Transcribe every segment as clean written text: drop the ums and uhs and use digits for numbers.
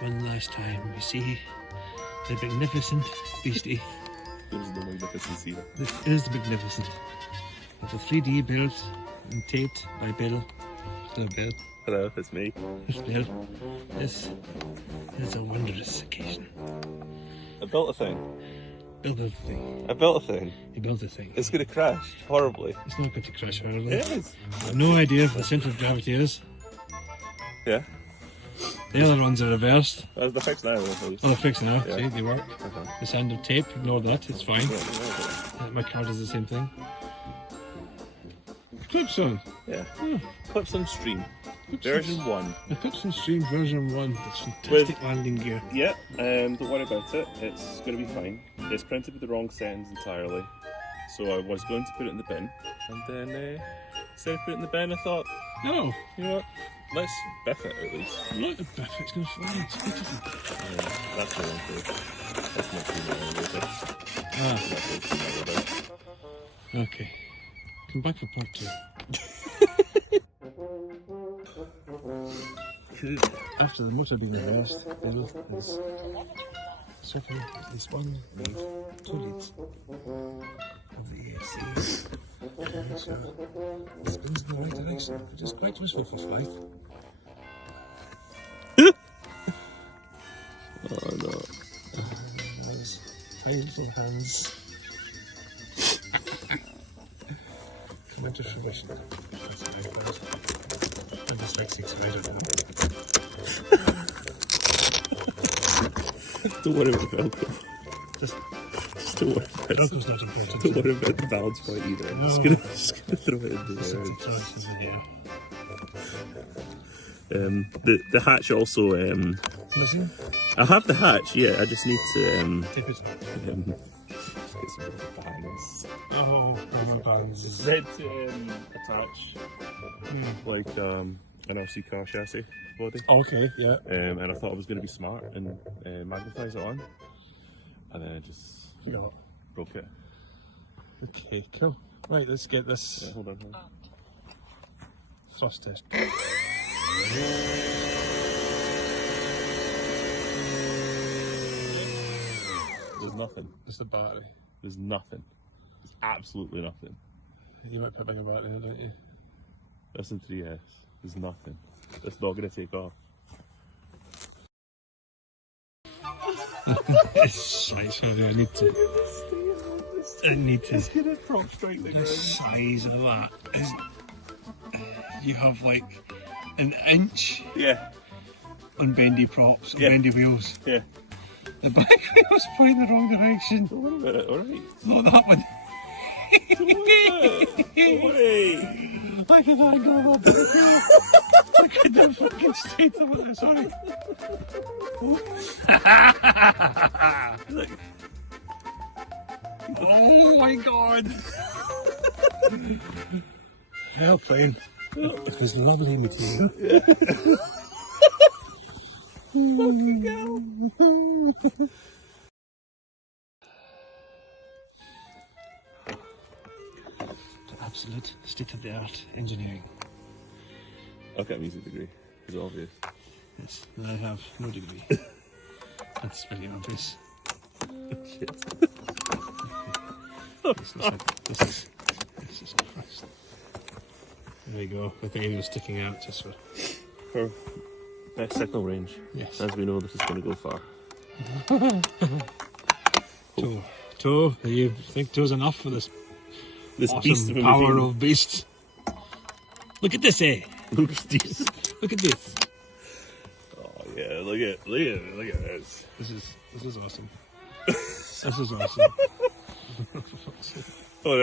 one last time. We see the magnificent beastie. There's no magnificence here. This is the magnificent. It's a 3D built and taped by Bill. Hello, Bill. Hello, it's me. It's Bill. This is a wondrous occasion. I built a thing. Build a thing. I built a thing. He built a thing. It's going to crash horribly. It's not going to crash horribly. It is. I have no idea what the centre of gravity is. Yeah. The other ones are reversed. They're fixed now. Oh, they're fixed now. Yeah. See, they work. The sound of tape, ignore that, it's fine. Yeah. My car does the same thing. Eclipson. Yeah. Oh, Eclipson Stream. Eclipson. Version 1. Eclipson Stream version 1. That's fantastic landing gear. Yeah, don't worry about it. It's going to be fine. It's printed with the wrong settings entirely. So I was going to put it in the bin. And then instead of putting it in the bin, I thought, No. you know what? Let's biff it at least. Look, the biff, it's going to fly. It's beautiful. That's the one thing. That's not too bad. Ah, That's not too bad. okay. Come back for part 2. After the motor being reversed, Bill is swapping at least one lead, 2 leads of the AC. So it spins in the right direction, which is quite useful for flight. Oh no. Those very little hands come into fruition. That's a nice bird. I'm dyslexic, so I don't know. Don't worry about the Velcro. Just Don't worry about it. Velcro's not important. Don't worry about the balance point either. I'm No. just gonna throw it in Just the the chances in the air. air. The hatch also. Missing? I have the hatch. Yeah, I just need to Tip it. get some bangs. Oh, my bangs. Is that attach like an LC car chassis body? Okay, yeah. And I thought I was going to be smart and magnetise it on, and then I just broke it. Okay, cool. Right, let's get this Yeah, hold on. thrust test. There's nothing. It's the battery. There's nothing. There's absolutely nothing. You might put a bigger battery in, don't you? Listen 3S. There's nothing. It's not going to take off. It's nice, I need to. I need to. It's going to prop strike the The ground. size of that is. You have like an inch Yeah, on bendy props, on Yeah. bendy wheels. yeah. The back wheel's pointing the wrong direction. Don't worry about it, alright? Not that one. Don't worry about it. Don't worry. I can angle that back. I couldn't fucking straight up with it, sorry. Look. Oh my god. Airplane. It was lovely material. Absolute state-of-the-art engineering. I've got a music degree. It's obvious. Yes, and I have no degree. That's very obvious. Shit. This is Christ. There you go. The thing was sticking out just for. For best signal range. Yes. As we know, this is going to go far. Toe. Do you think toe's enough for this? This Awesome beast of a power machine. of beast. Look at this, eh? Look at this. Look at this. Oh yeah, look at this. This is awesome. This is awesome. Oh,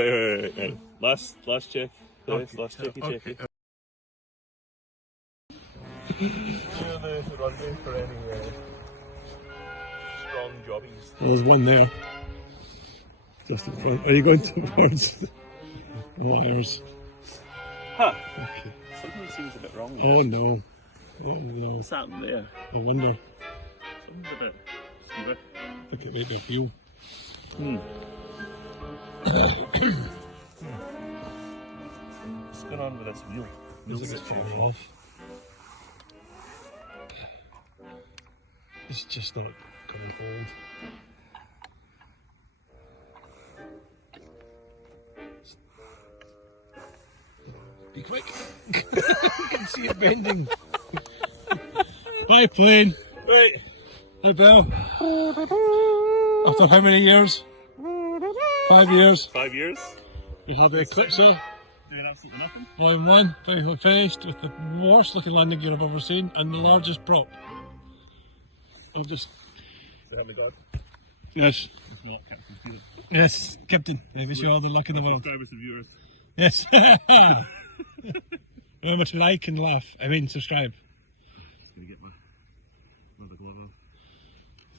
right. Last check. Okay. Last checky. Okay. The runway for any strong jobbies. There's one there. Just in front. Are you going towards wires? Huh. Okay. Something seems a bit wrong. Oh no. Oh no. What's happened there? I wonder. Something's a bit skewy. Look at maybe a few. What's going on with this wheel? Looks like it's falling off. It's just not going to hold. Be quick! You can see it bending. Bye, plane. Right. Hi, Belle. After how many years? 5 years. 5 years. We have the Eclipson. Doing absolutely nothing. Volume 1, finally finished with the worst looking landing gear I've ever seen and the largest prop. I'll just. Say help me, Dad. Yes. If not, Captain Field. Yes, Captain. I wish you all the luck in the world. Subscribers and viewers. Yes. Remember to like and laugh. Subscribe. Gonna get my another glove off.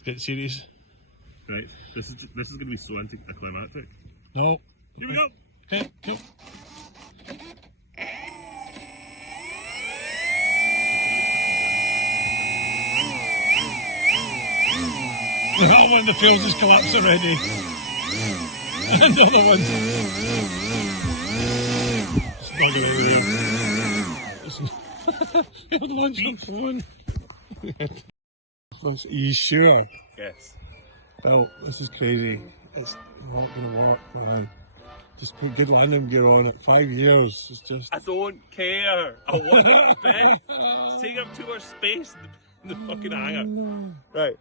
Get serious. Right. This is gonna be so anticlimactic. No. Here we go. Okay, go. That one, the fields has collapsed already. Another one. It's not going to be field launch on. Are you sure? Yes. Well, this is crazy. It's not going to work, man. Just put good landing gear on it. 5 years. It's just. I don't care. I want it best. It's taking up too much space in the fucking hangar. Right.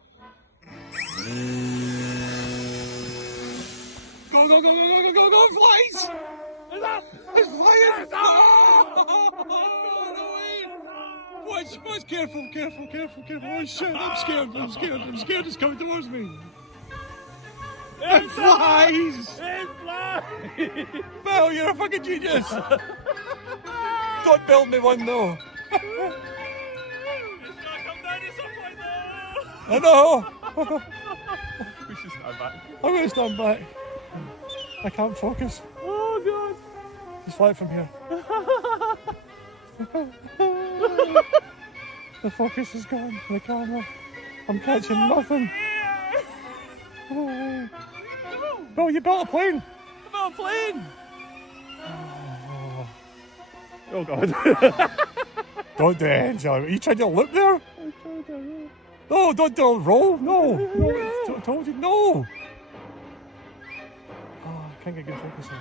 Go, go, go, go, go, go, go, go, flies! It's flying! No! Watch, careful, careful, careful, careful. Oh shit, I'm scared, it's coming towards me. It flies! It flies! Bill, you're a fucking genius! Don't build me one though. It's gonna come down at some point though! I know! We should stand back. I'm gonna stand back. I can't focus. Oh god! Just fly it from here. The focus is gone. The camera. I'm catching nothing. Bill, you built a plane. I built a plane. Oh god. Don't do it, Angela. Are you trying to look there? I tried to roll. No, don't do a roll. No. I told you no. Oh, I can't get good focus on it.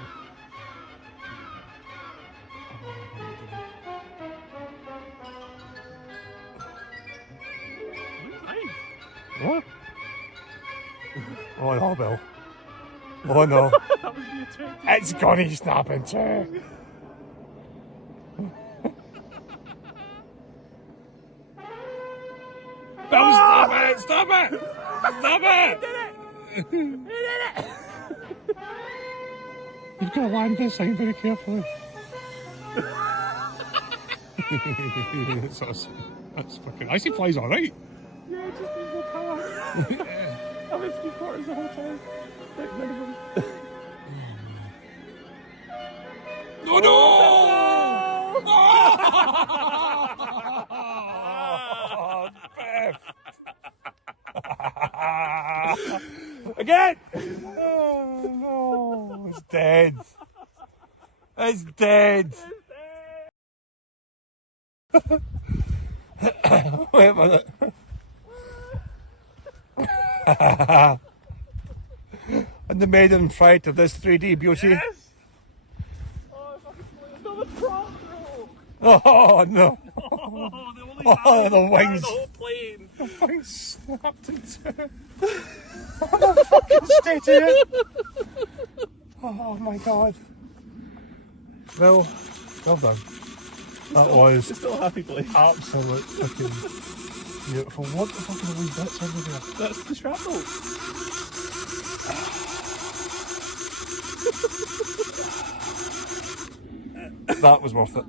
What? Oh no, Bill. Oh no. That was the attempt. It's gonna snap in two. Bill, stop it! Stop it! Stop it! He did it! You've got to land this thing very carefully. That's fucking. I see flies alright. Yeah, it just needs more power. I'm at 3/4 the whole time. Like none of them. No, no! Again! Oh no, it's dead. It's dead. Wait a minute. And the maiden fright of this 3D beauty. Yes! Oh, if I could fly another prop Oh no. Oh, the wings. The whole plane. The wings snapped in two. I'm fucking state here. Oh my god. Well done. That was It's still a happy plane. absolute fucking beautiful. What the fuck are the wee bits over there? That's the shrapnel. That was worth it.